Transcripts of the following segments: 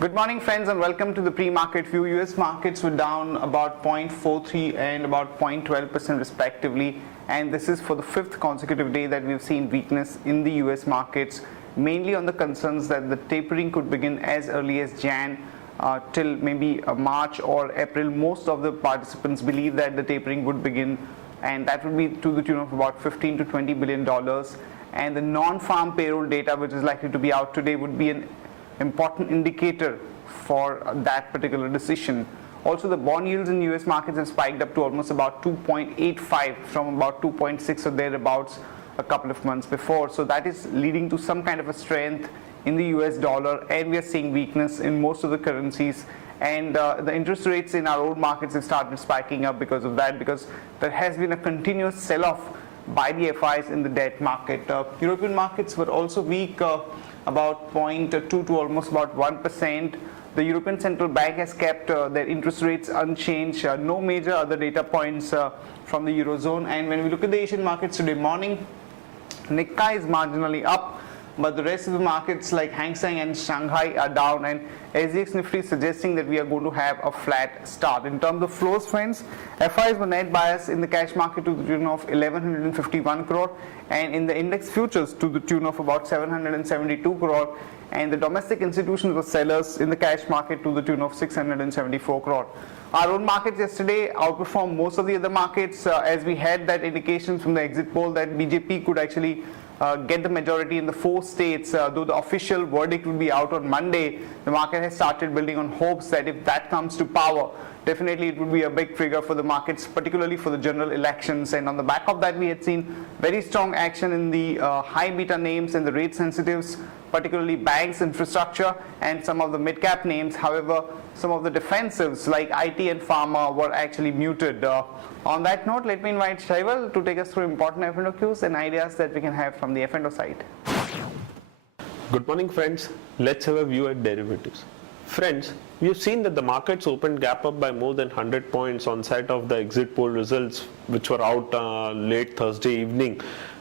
Good morning friends and welcome to the pre-market view. US markets were down about 0.43 and about 0.12% respectively, and this is for the fifth consecutive day that we've seen weakness in the US markets, mainly on the concerns that the tapering could begin as early as Jan till maybe March or April. Most of the participants believe that the tapering would begin, and that would be to the tune of about $15 to $20 billion. And the non-farm payroll data, which is likely to be out today, would be an important indicator for that particular decision. Also, the bond yields in US markets have spiked up to almost about 2.85 from about 2.6 or thereabouts a couple of months before. So that is leading to some kind of a strength in the US dollar, and we are seeing weakness in most of the currencies. And the interest rates in our own markets have started spiking up because of that, because there has been a continuous sell-off by the FIs in the debt market. European markets were also weak, about 0.2 to almost about 1%. The European Central Bank has kept their interest rates unchanged. No major other data points from the Eurozone. And when we look at the Asian markets today morning, Nikkei is marginally up, but the rest of the markets like Hang Seng and Shanghai are down, and SGX Nifty is suggesting that we are going to have a flat start. In terms of flows, friends, FIs were net buyers in the cash market to the tune of 1151 crore, and in the index futures to the tune of about 772 crore, and the domestic institutions were sellers in the cash market to the tune of 674 crore. Our own markets yesterday outperformed most of the other markets as we had that indication from the exit poll that BJP could actually get the majority in the 4 states. Though the official verdict will be out on Monday, the market has started building on hopes that if that comes to power, definitely it would be a big trigger for the markets, particularly for the general elections. And on the back of that, we had seen very strong action in the high beta names and the rate sensitives, particularly banks, infrastructure, and some of the mid-cap names. However, some of the defensives like IT and pharma were actually muted. On that note, let me invite Shaival to take us through important F&O cues and ideas that we can have from the F&O side. Good morning friends, let's have a view at derivatives. Friends, we have seen that the markets opened gap up by more than 100 points on side of the exit poll results which were out late Thursday evening.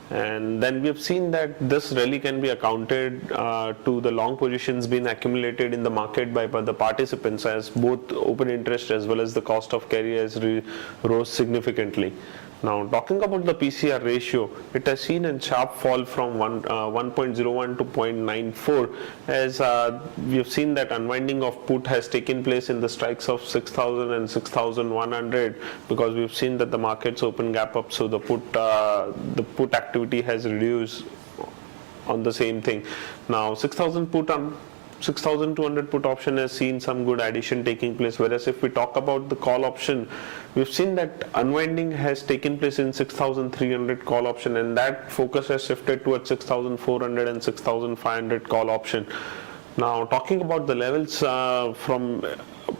And then we have seen that this rally can be accounted to the long positions being accumulated in the market by the participants, as both open interest as well as the cost of carry has rose significantly. Now, talking about the Pcr ratio, it has seen a sharp fall from 1.01 to 0.94, as we have seen that unwinding of put has taken place in the strikes of 6,000 and 6,100, because we have seen that the markets open gap up, so the put activity has reduced on the same thing. Now, 6,200 put option has seen some good addition taking place, whereas if we talk about the call option, we've seen that unwinding has taken place in 6,300 call option, and that focus has shifted towards 6,400 and 6,500 call option. Now, talking about the levels from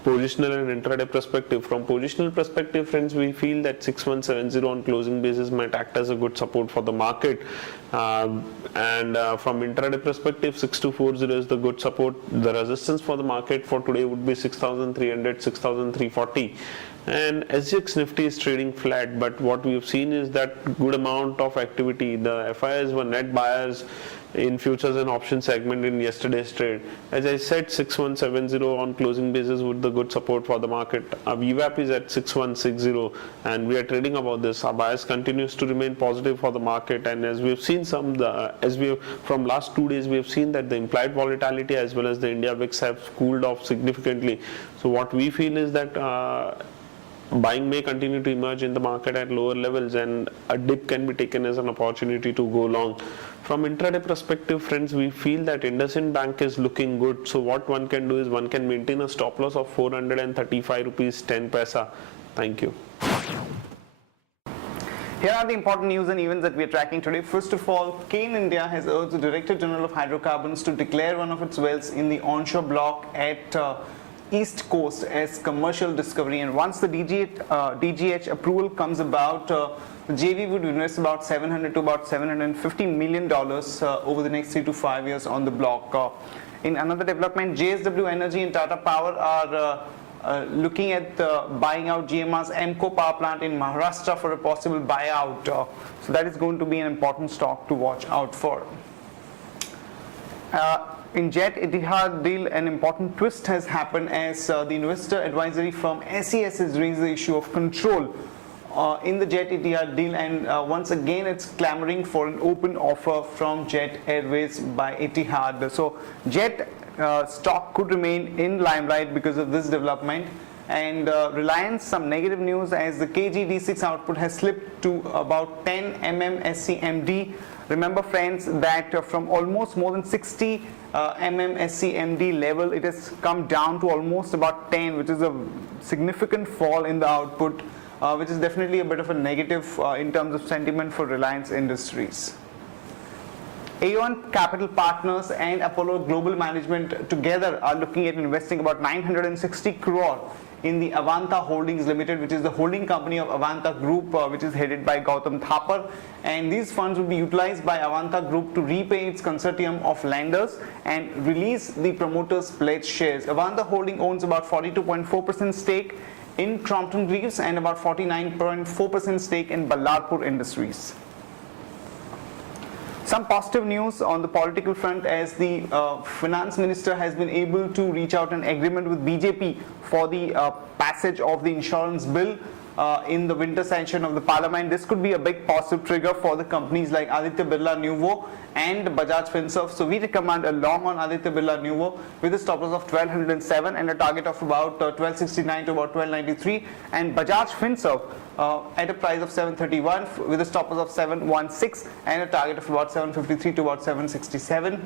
positional and intraday perspective. From positional perspective, friends, we feel that 6170 on closing basis might act as a good support for the market, and from intraday perspective, 6240 is the good support. The resistance for the market for today would be 6,300, 6,340. And SGX Nifty is trading flat, but what we have seen is that good amount of activity. The FIs were net buyers in futures and options segment in yesterday's trade. As I said, 6170 on closing basis would the good support for the market. Our VWAP is at 6160, and we are trading about this. Our bias continues to remain positive for the market, and as we have seen from last 2 days, we have seen that the implied volatility as well as the India VIX have cooled off significantly. So what we feel is that buying may continue to emerge in the market at lower levels, and a dip can be taken as an opportunity to go long. From intraday perspective, friends, we feel that IndusInd Bank is looking good. So what one can do is one can maintain a stop loss of 435 rupees 10 paisa. Thank you. Here are the important news and events that we are tracking today. First of all, Cain India has urged the Director General of Hydrocarbons to declare one of its wells in the onshore block at East Coast as commercial discovery, and once the DGH approval comes about, the JV would invest about $700 to about $750 million over the next 3 to 5 years on the block. In another development, JSW Energy and Tata Power are looking at buying out GMR's Emco power plant in Maharashtra for a possible buyout. So that is going to be an important stock to watch out for. In Jet Etihad deal, an important twist has happened as the investor advisory firm SES has raised the issue of control in the Jet Etihad deal, and once again it's clamoring for an open offer from Jet Airways by Etihad. So Jet stock could remain in limelight because of this development. And Reliance, some negative news as the KG-D6 output has slipped to about 10 mmSCMD. Remember friends that from almost more than 60 mmSCMD level, it has come down to almost about 10, which is a significant fall in the output, which is definitely a bit of a negative in terms of sentiment for Reliance Industries. Aeon Capital Partners and Apollo Global Management together are looking at investing about 960 crore in the Avanta Holdings Limited, which is the holding company of Avanta Group, which is headed by Gautam Thapar. And these funds will be utilized by Avanta Group to repay its consortium of lenders and release the promoters' pledged shares. Avanta Holding owns about 42.4% stake in Crompton Greaves and about 49.4% stake in Ballarpur Industries. Some positive news on the political front as the finance minister has been able to reach out an agreement with BJP for the passage of the insurance bill in the winter session of the parliament. This could be a big positive trigger for the companies like Aditya Birla Nuvo and Bajaj Finserv. So we recommend a long on Aditya Birla Nuvo with a stop loss of 1207 and a target of about 1269 to about 1293, and Bajaj Finserv at a price of 731 with a stop loss of 716 and a target of about 753 to about 767.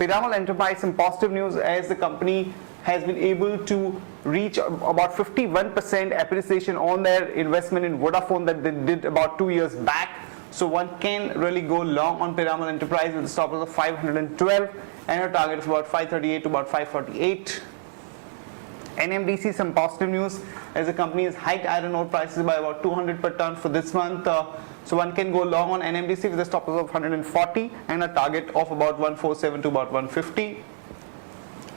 Piramal Enterprise, some positive news as the company has been able to reach about 51% appreciation on their investment in Vodafone that they did about 2 years back. So one can really go long on Piramal Enterprise with a stop loss of 512 and a target of about 538 to about 548. Nmdc, some positive news as the company has hiked iron ore prices by about 200 per ton for this month. So one can go long on Nmdc with a stop loss of 140 and a target of about 147 to about 150.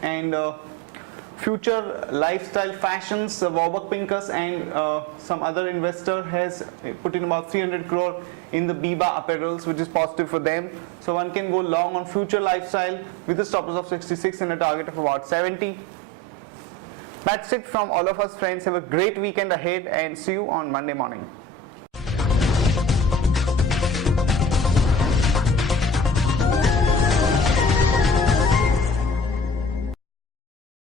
And Future Lifestyle Fashions, Warburg Pincus and some other investor has put in about 300 crore in the Biba Apparels, which is positive for them. So one can go long on Future Lifestyle with a stop loss of 66 and a target of about 70. That's it from all of us friends. Have a great weekend ahead and see you on Monday morning.